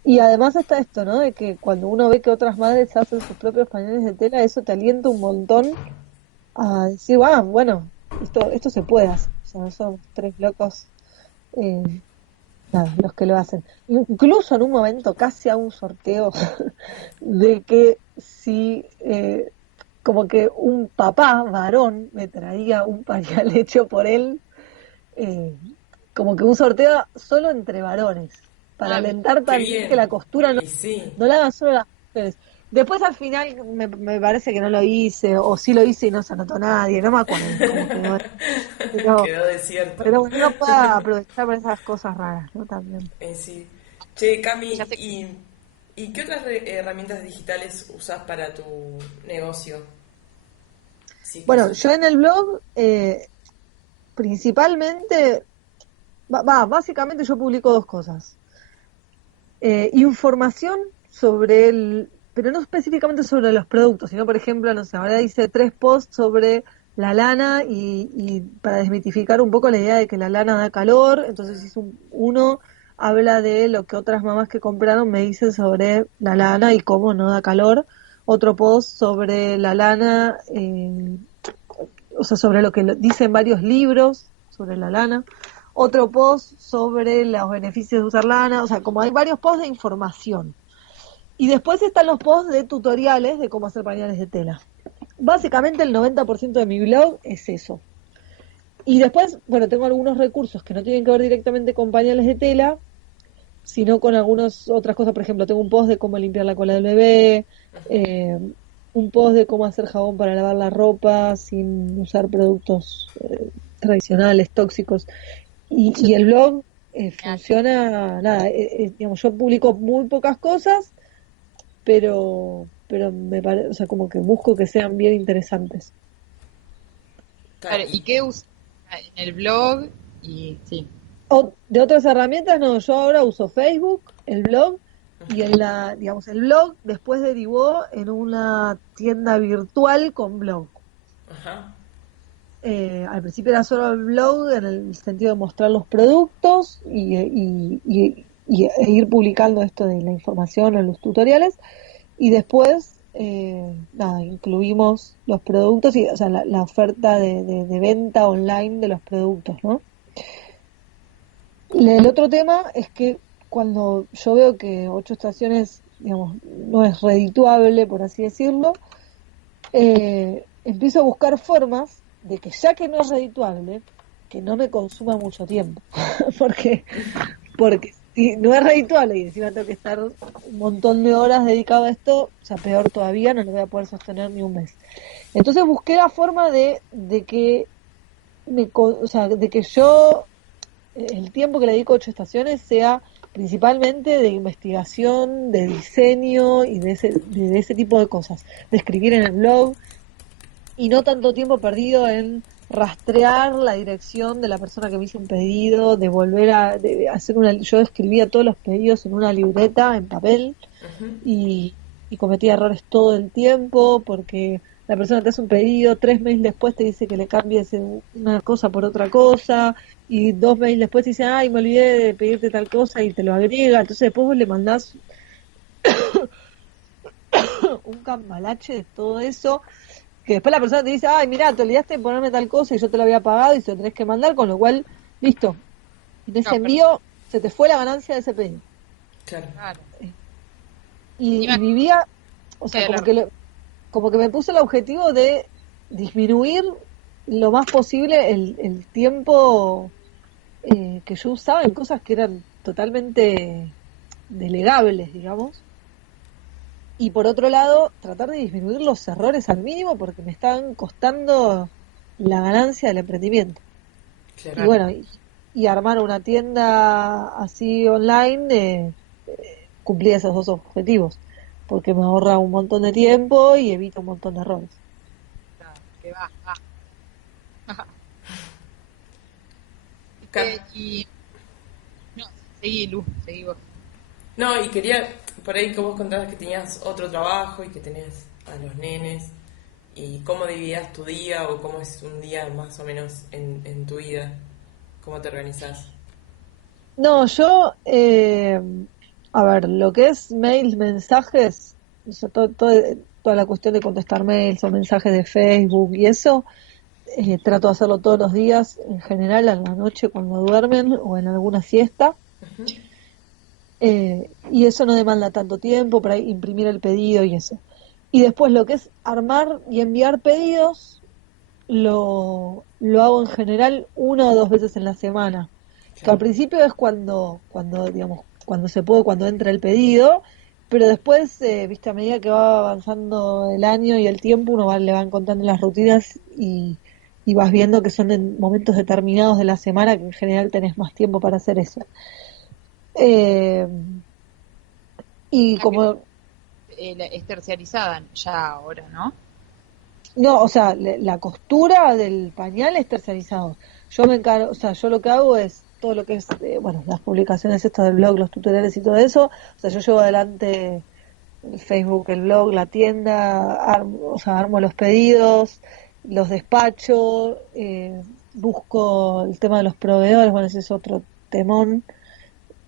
Y además está esto, ¿no? De que cuando uno ve que otras madres hacen sus propios pañales de tela, eso te alienta un montón a decir, ah, bueno, esto se puede hacer. O sea, no somos tres locos, eh, nada, los que lo hacen. Incluso en un momento casi a un sorteo de que si como que un papá varón me traía un pañal hecho por él, eh, como que un sorteo solo entre varones, para Ah, alentar Qué también que la bien. costura Y sí. no la hagan solo las mujeres. Después al final me parece que no lo hice, o sí lo hice y no se anotó nadie, no me acuerdo bien cómo quedó. Pero, Quedó desierto. pero bueno, uno puede aprovechar para esas cosas raras, ¿no? También. Sí. Che, ya Cami, sé. ¿y qué otras herramientas digitales usas para tu negocio? Sí, que Bueno, usas. yo en el blog, principalmente, básicamente yo publico dos cosas. Información sobre pero no específicamente sobre los productos, sino por ejemplo, no sé, ahora hice 3 posts sobre la lana y para desmitificar un poco la idea de que la lana da calor, entonces hice uno habla de lo que otras mamás que compraron me dicen sobre la lana y cómo no da calor. Otro post sobre la lana, o sea, sobre lo que dicen varios libros sobre la lana. Otro post sobre los beneficios de usar lana, o sea, como hay varios posts de información. Y después están los posts de tutoriales de cómo hacer pañales de tela. Básicamente el 90% de mi blog es eso. Y después, bueno, tengo algunos recursos que no tienen que ver directamente con pañales de tela, sino con algunas otras cosas. Por ejemplo, tengo un post de cómo limpiar la cola del bebé, eh, un post de cómo hacer jabón para lavar la ropa sin usar productos tradicionales, tóxicos. Yo Y el blog tenía- funciona, nada, digamos, yo publico muy pocas cosas, pero me parece, o sea, como que busco que sean bien interesantes. claro, ¿y qué usas en el blog? Y sí. De otras herramientas, no, yo ahora uso Facebook, el blog, y digamos, el blog después derivó en una tienda virtual con blog. Ajá. Al principio era solo el blog en el sentido de mostrar los productos e ir publicando esto de la información en los tutoriales, y después, nada, incluimos los productos y, o sea, la oferta de venta online de los productos, ¿no? El otro tema es que cuando yo veo que 8 estaciones, digamos, no es redituable, por así decirlo, empiezo a buscar formas de que ya que no es redituable, que no me consuma mucho tiempo, porque porque si no es redituable y encima tengo que estar un montón de horas dedicado a esto, o sea, peor todavía, no lo voy a poder sostener ni un mes. Entonces busqué la forma de que o sea, de que yo el tiempo que le dedico a 8 estaciones sea principalmente de investigación, de diseño y de ese tipo de cosas, de escribir en el blog, y no tanto tiempo perdido en rastrear la dirección de la persona que me hizo un pedido, de volver de hacer yo escribía todos los pedidos en una libreta, en papel, Ujú. y, y cometía errores todo el tiempo, porque la persona te hace un pedido, 3 mails después te dice que le cambies una cosa por otra cosa, y 2 mails después te dice, ay, me olvidé de pedirte tal cosa, y te lo agrega, entonces después vos le mandás un cambalache de todo eso, que después la persona te dice, ay, mira, te olvidaste de ponerme tal cosa y yo te lo había pagado y se lo tenés que mandar, con lo cual, listo, en ese No, pero envío se te fue la ganancia de ese pedido. Claro. claro. Y Encima, vivía, o sea, el como que me puse el objetivo de disminuir lo más posible el tiempo que yo usaba en cosas que eran totalmente delegables, digamos. Y por otro lado, tratar de disminuir los errores al mínimo porque me estaban costando la ganancia del emprendimiento. Claro. Y bueno, y armar una tienda así online cumplía esos dos objetivos. porque me ahorra un montón de tiempo y evita un montón de errores. Claro, que va. Ca- Y no, seguí, Lu, seguí vos. No, y quería, por ahí que vos contabas que tenías otro trabajo y que tenías a los nenes, y cómo dividías tu día o cómo es un día más o menos en tu vida, cómo te organizás. No, yo, a ver, lo que es mails, mensajes, o sea, toda la cuestión de contestar mails o mensajes de Facebook y eso, trato de hacerlo todos los días, en general a la noche cuando duermen o en alguna siesta. Y eso no demanda tanto tiempo para imprimir el pedido y eso. Y después lo que es armar y enviar pedidos, lo hago en general una o dos veces en la semana. Que al Claro. principio es digamos, cuando se puede, cuando entra el pedido, pero después, viste, a medida que va avanzando el año y el tiempo, le van contando las rutinas y vas viendo que son en momentos determinados de la semana que en general tenés más tiempo para hacer eso. Eh, y La que como es terciarizada ya ahora, ¿no? No, o sea, la costura del pañal es tercerizado. Yo me encargo, o sea, yo lo que hago es todo lo que es, bueno, las publicaciones estas del blog, los tutoriales y todo eso. O sea, yo llevo adelante el Facebook, el blog, la tienda, o sea, armo los pedidos, los despacho, busco el tema de los proveedores, bueno, ese es otro temón.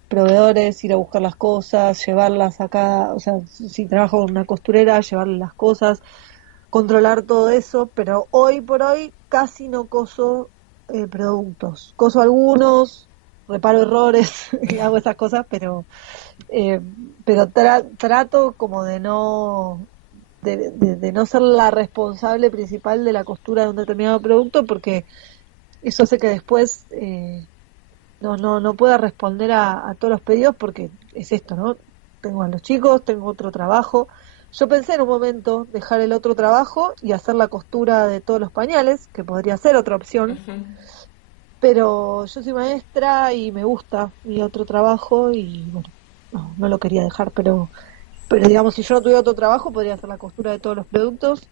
Proveedores, ir a buscar las cosas, llevarlas acá, o sea, si trabajo con una costurera, llevarle las cosas, controlar todo eso, pero hoy por hoy casi no coso productos. Coso algunos, reparo errores y hago esas cosas, eh, pero trato como de no ser la responsable principal de la costura de un determinado producto, porque eso hace que después no pueda responder a todos los pedidos, porque es esto, ¿no? Tengo a los chicos, tengo otro trabajo. Yo pensé en un momento dejar el otro trabajo y hacer la costura de todos los pañales, que podría ser otra opción, Ujú. pero yo soy maestra y me gusta mi otro trabajo y bueno, no lo quería dejar, pero digamos, si yo no tuviera otro trabajo, podría hacer la costura de todos los productos.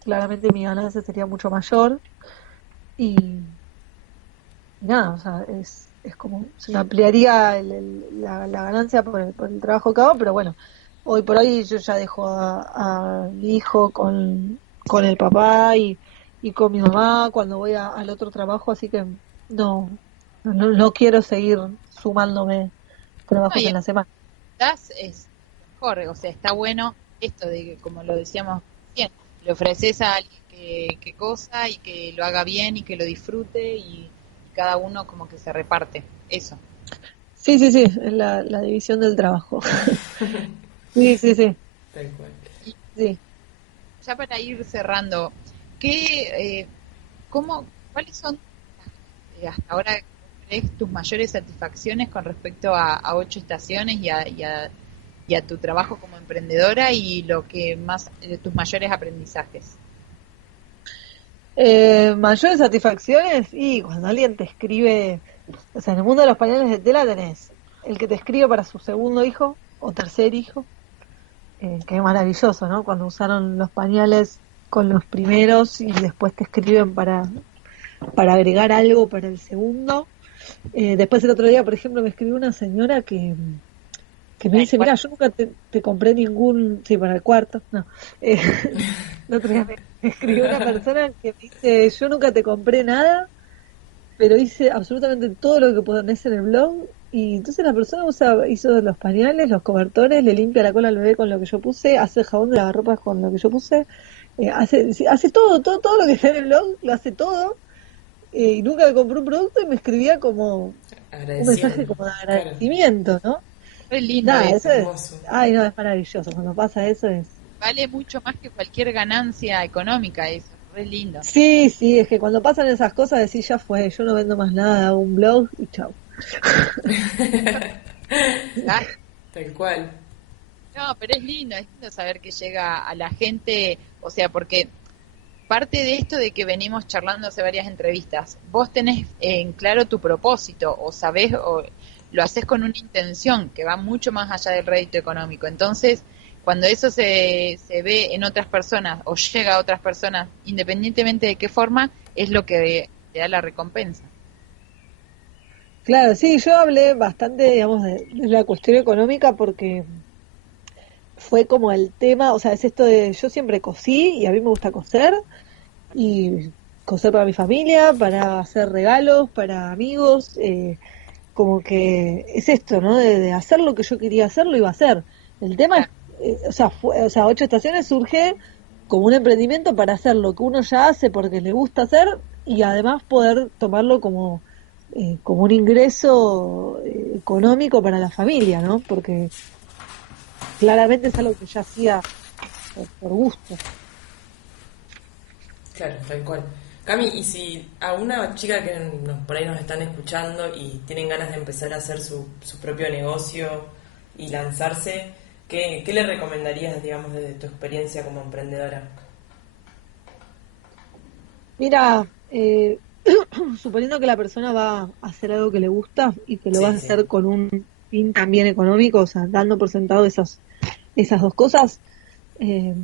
Claramente mi ganancia sería mucho mayor y nada, o sea, es como, se me ampliaría la ganancia por el trabajo que hago, pero bueno, hoy por hoy yo ya dejo a mi hijo con el papá y con mi mamá cuando voy al otro trabajo, así que no quiero seguir sumándome No, trabajos y en la semana. das es mejor, o sea, está bueno esto de que, como lo decíamos bien, le ofreces a alguien que cosa y que lo haga bien y que lo disfrute y cada uno como que se reparte, eso. Sí, sí, sí, es la división del trabajo. Sí, sí, sí, Tal cual. Y sí. ya para ir cerrando, ¿qué, cuáles son hasta ahora crees tus mayores satisfacciones con respecto a Ocho Estaciones y a tu trabajo como emprendedora y lo que más, tus mayores aprendizajes? Mayores satisfacciones y cuando alguien te escribe, o sea, en el mundo de los pañales de tela tenés el que te escribe para su segundo hijo o tercer hijo, que es maravilloso, ¿no? Cuando usaron los pañales con los primeros y después te escriben para agregar algo para el segundo. Después el otro día, por ejemplo, me escribió una señora que me Para el dice, mira, cuarto. yo nunca te compré ningún, sí, para el cuarto, no. Eh, el otro día me escribió una persona que me dice, yo nunca te compré nada, pero hice absolutamente todo lo que pones en el blog. Y entonces la persona hizo los pañales, los cobertores, le limpia la cola al bebé con lo que yo puse, hace el jabón de lavarropas con lo que yo puse, hace todo lo que está en el blog, lo hace todo, y nunca me compró un producto y me escribía como un Agradeciendo. mensaje como de Claro. agradecimiento, ¿no? Re lindo Nada, eso. eso es, Hermoso. ay no, es maravilloso, cuando pasa eso es. Vale mucho más que cualquier ganancia económica eso. Re lindo. Sí, sí, es que cuando pasan esas cosas decís, ya fue, yo no vendo más nada, hago un blog y chau. Ah, Tal cual. no, pero es lindo saber que llega a la gente, o sea, porque parte de esto de que venimos charlando hace varias entrevistas, vos tenés en claro tu propósito, o sabés, o lo haces con una intención que va mucho más allá del rédito económico. Entonces, cuando eso se ve en otras personas o llega a otras personas, independientemente de qué forma, es lo que te da la recompensa. Claro, sí, yo hablé bastante, digamos, de la cuestión económica porque fue como el tema, o sea, es esto de yo siempre cosí y a mí me gusta coser y coser para mi familia, para hacer regalos, para amigos, como que es esto, ¿no? De hacer lo que yo quería hacer, lo iba a hacer. El tema es, Claro, o sea, Ocho Estaciones surge como un emprendimiento para hacer lo que uno ya hace porque le gusta hacer y además poder tomarlo como un ingreso económico para la familia, ¿no? Porque claramente es algo que ya hacía por gusto. Claro, tal cual. Cami, y si a una chica que por ahí nos están escuchando y tienen ganas de empezar a hacer su propio negocio y lanzarse, ¿qué le recomendarías, digamos, desde tu experiencia como emprendedora? Mira, suponiendo que la persona va a hacer algo que le gusta y que lo va a Sí, sí. hacer con un fin también económico, o sea, dando por sentado esas dos cosas, eh,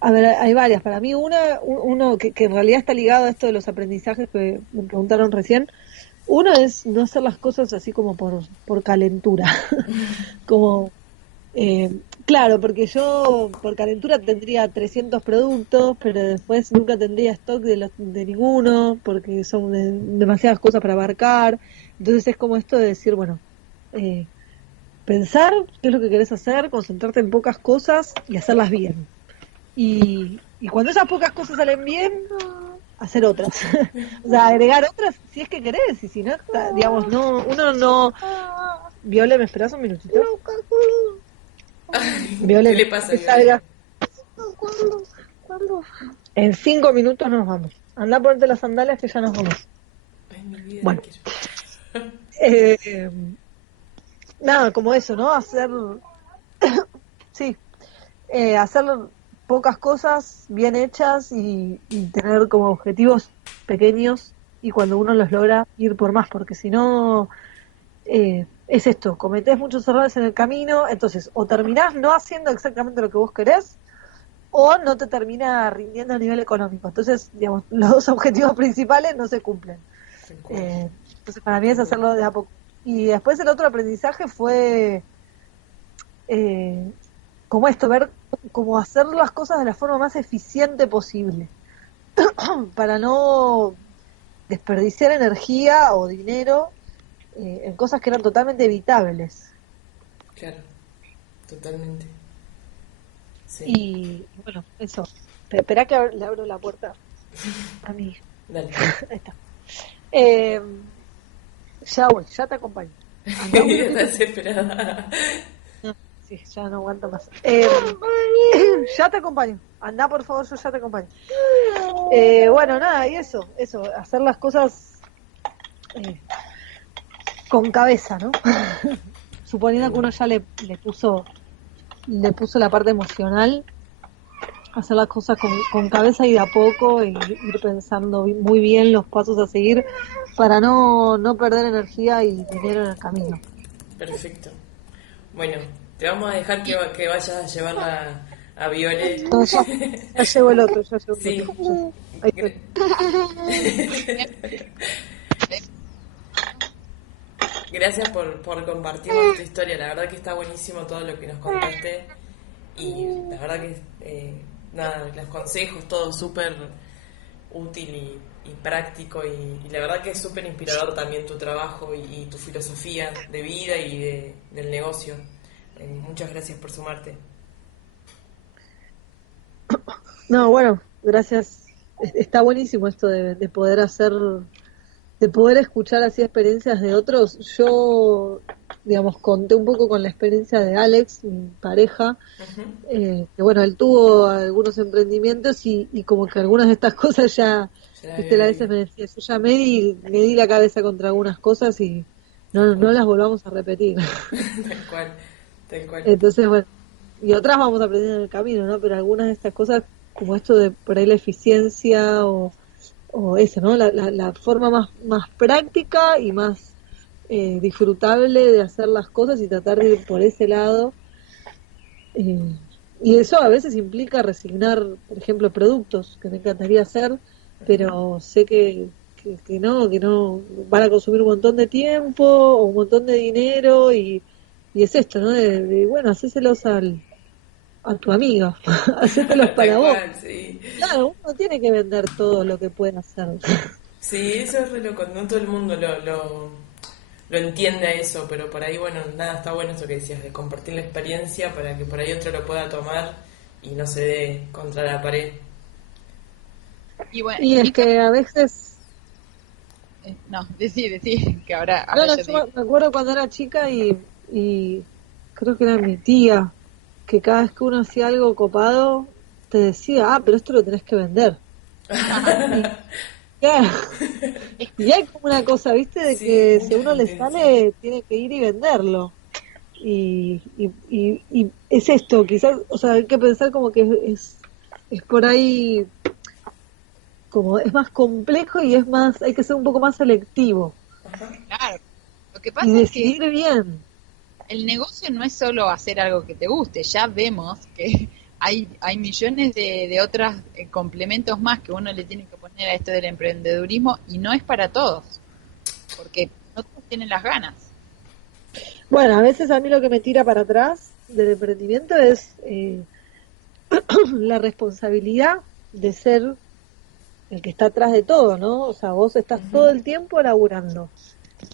a ver, hay varias. Para mí, uno que en realidad está ligado a esto de los aprendizajes que me preguntaron recién, uno es no hacer las cosas así como por calentura, como claro, porque yo por calentura tendría 300 productos, pero después nunca tendría stock de ninguno, porque son demasiadas cosas para abarcar. Entonces es como esto de decir, bueno, eh, pensar qué es lo que querés hacer, concentrarte en pocas cosas y hacerlas bien. Y cuando esas pocas cosas salen bien, hacer otras. O sea, agregar otras si es que querés, y si no, digamos, no, uno no... Viole, ¿me esperás un minutito? ¿Qué Viole, le pasa, que Viole? salga. En 5 minutos nos vamos. Anda a ponerte las sandalias que ya nos vamos. Ay, mi vida, la Bueno, quiero. eh, nada, como eso, ¿no? Sí, hacer pocas cosas bien hechas y tener como objetivos pequeños y cuando uno los logra ir por más, porque si no, es esto, cometés muchos errores en el camino, entonces o terminás no haciendo exactamente lo que vos querés o no te termina rindiendo a nivel económico. Entonces, digamos, los dos objetivos principales no se cumplen. Tal cual, Entonces, para mí tal es cual. hacerlo de a poco. Y después el otro aprendizaje fue eh, como esto, ver cómo hacer las cosas de la forma más eficiente posible, para no desperdiciar energía o dinero en cosas que eran totalmente evitables. Claro, totalmente. Sí, Y bueno, eso. Espera que le abro la puerta a mi hija. dale. Ahí está. Eh, ya voy, ya te acompaño. Anda un Está minutito. desesperada. No, sí, ya no aguanto más. Ya te acompaño. Anda, por favor, yo ya te acompaño. Bueno, nada, y eso, hacer las cosas eh, con cabeza, ¿no? De Suponiendo que una. uno ya le puso la parte emocional, hacer las cosas con cabeza y de a poco, y ir pensando muy bien los pasos a seguir para no perder energía y dinero en el camino. Perfecto. Bueno, te vamos a dejar que vayas a llevarla a Viole. No, ya llevo el otro, ya llevo el otro. Sí. Ahí Gra- estoy. Gracias por compartirnos tu historia. La verdad que está buenísimo todo lo que nos contaste. Y la verdad que, nada, los consejos, todo súper útil y práctico. Y la verdad que es súper inspirador también tu trabajo y tu filosofía de vida y del negocio. Muchas gracias por sumarte. No, bueno, gracias. Está buenísimo esto de poder de poder escuchar así experiencias de otros. Yo, digamos, conté un poco con la experiencia de Alex, mi pareja, Ujú. que bueno, él tuvo algunos emprendimientos y como que algunas de estas cosas ya, Ya la viste, había él a veces vivido. me decía, yo ya me di la cabeza contra algunas cosas y Tal no cual. las volvamos a repetir. Tal cual. Tal cual. Entonces, bueno, y otras vamos aprendiendo en el camino, ¿no? Pero algunas de estas cosas, como esto de por ahí la eficiencia o eso, ¿no? La forma más práctica y más disfrutable de hacer las cosas y tratar de ir por ese lado, Eh, y eso a veces implica resignar, por ejemplo, productos que me encantaría hacer, pero sé que no van a consumir un montón de tiempo o un montón de dinero y es esto, ¿no? Bueno, hacéselos a tu amiga, hacételos Tal para vos. cual, sí. Claro, uno tiene que vender todo lo que puede hacer. Sí, eso es re loco, no todo el mundo lo entiende a eso, pero por ahí, bueno, nada, está bueno eso que decías, de compartir la experiencia para que por ahí otro lo pueda tomar y no se dé contra la pared. Y bueno, Y en es mi caso, que a veces, no, decí, que ahora no, no, yo te yo digo. me acuerdo cuando era chica y creo que era mi tía, que cada vez que uno hacía algo copado, te decía, pero esto lo tenés que vender. Y, claro, y hay como una cosa, ¿viste? De Sí, que si a mucha uno le gente es así. sale, tiene que ir y venderlo. Y es esto, quizás, o sea, hay que pensar como que es por ahí, como es más complejo y es más, hay que ser un poco más selectivo Claro, lo que y pasa es que decidir bien. el negocio no es solo hacer algo que te guste, ya vemos que hay millones de otros complementos más que uno le tiene que poner a esto del emprendedurismo y no es para todos, porque no todos tienen las ganas. Bueno, a veces a mí lo que me tira para atrás del emprendimiento es la responsabilidad de ser el que está atrás de todo, ¿no? O sea, vos estás todo Ujú. el tiempo laburando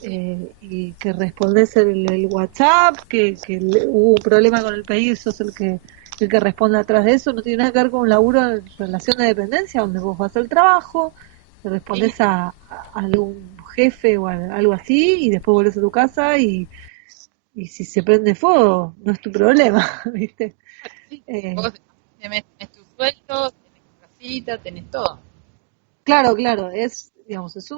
Sí, y que respondés el WhatsApp, hubo un problema con el país, sos el que responde atrás de eso, no tiene nada que ver con un laburo en relación de dependencia, donde vos vas al trabajo, te sí, respondés a algún jefe o algo así, y después volvés a tu casa y si se prende fuego, no es tu problema, ¿viste? sí. Eh, Vos tenés tu sueldo, tenés tu casita, tenés todo. claro, claro, digamos, es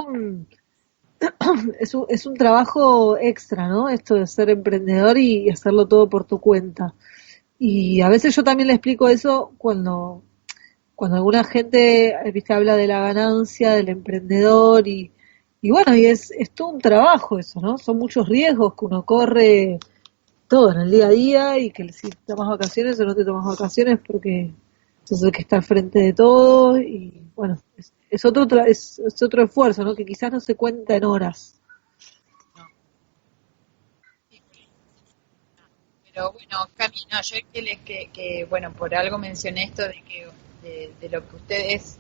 un trabajo extra, ¿no? Esto de ser emprendedor y hacerlo todo por tu cuenta. Y a veces yo también le explico eso cuando alguna gente, viste, habla de la ganancia, del emprendedor y bueno, es todo un trabajo eso, ¿no? Son muchos riesgos que uno corre todo en el día a día y que si tomas vacaciones o no te tomas vacaciones porque sos el que está al frente de todo y bueno, es otro esfuerzo, ¿no? Que quizás no se cuenta en horas. No, sí, pero bueno, Cami, no, yo que, bueno, por algo mencioné esto de que de lo que ustedes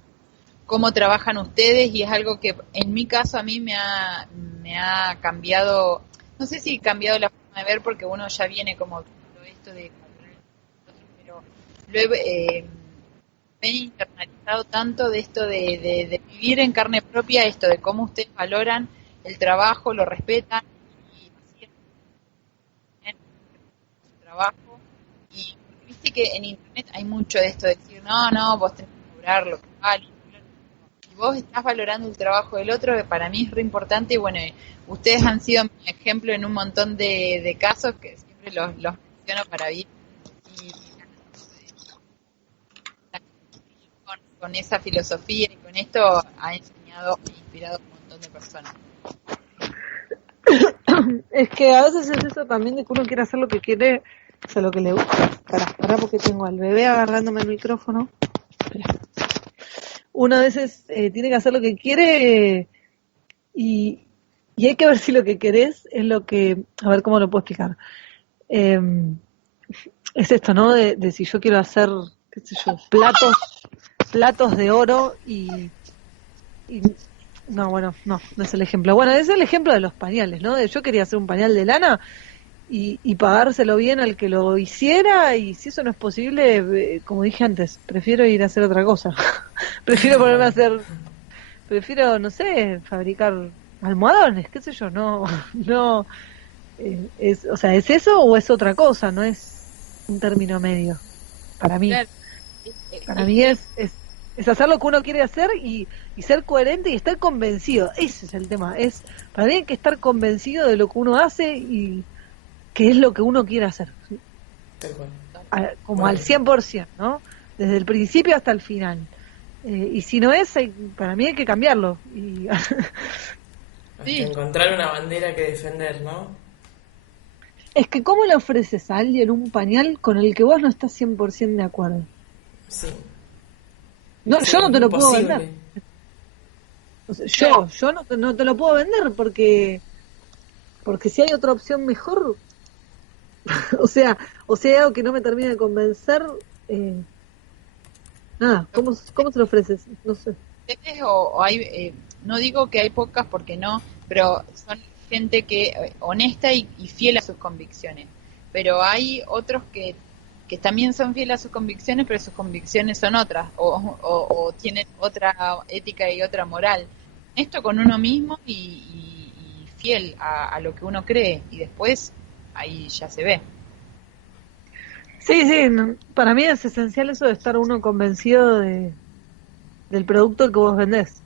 cómo trabajan ustedes y es algo que en mi caso a mí me ha cambiado, no sé si cambiado la forma de ver porque uno ya viene como viendo esto de pero lo he internalizado tanto de esto de vivir en carne propia, esto de cómo ustedes valoran el trabajo, lo respetan y así es su trabajo. Y porque viste que en internet hay mucho de esto de decir, no, no, vos tenés que lograr lo que vale, y vos estás valorando el trabajo del otro, que para mí es re importante, y bueno, ustedes han sido mi ejemplo en un montón de casos que siempre los menciono para bien, y con esa filosofía y con esto ha enseñado e inspirado a un montón de personas. Es que a veces es eso también de que uno quiere hacer lo que quiere, o sea, lo que le gusta. Pará, porque tengo al bebé agarrándome el micrófono. Espera. Uno a veces tiene que hacer lo que quiere y, y hay que ver si lo que querés es lo que, a ver cómo lo puedo explicar. Eh, es esto, ¿no? De si yo quiero hacer, qué sé yo, platos de oro y no, bueno, no es el ejemplo. Bueno, es el ejemplo de los pañales, ¿no? Yo quería hacer un pañal de lana y pagárselo bien al que lo hiciera y si eso no es posible, como dije antes, prefiero ir a hacer otra cosa. Prefiero ponerme a hacer, prefiero, no sé, fabricar almohadones, qué sé yo, no, no, o sea, ¿es eso o es otra cosa? No es un término medio, para mí. Claro, Para es mí que es hacer lo que uno quiere hacer y ser coherente y estar convencido. Ese es el tema. Para mí hay que estar convencido de lo que uno hace y qué es lo que uno quiere hacer. Tal cual. Como al Bueno, 100%, ¿no? Desde el principio hasta el final. Y si no es, para mí hay que cambiarlo. hasta sí, encontrar una bandera que defender, ¿no? Es que ¿cómo le ofreces a alguien un pañal con el que vos no estás 100% de acuerdo? Sí, No, sí, yo no es te lo puedo vender. imposible. O sea, Claro. yo no te lo puedo vender porque si hay otra opción mejor, o sea, o si hay algo que no me termina de convencer, eh, nada, ¿cómo se lo ofreces? No sé. O hay, no digo que hay pocas porque no, pero son gente que honesta y fiel a sus convicciones. Pero hay otros que también son fieles a sus convicciones, pero sus convicciones son otras, o tienen otra ética y otra moral. Esto con uno mismo y fiel a lo que uno cree, y después ahí ya se ve. Sí, sí, para mí es esencial eso de estar uno convencido del producto que vos vendés.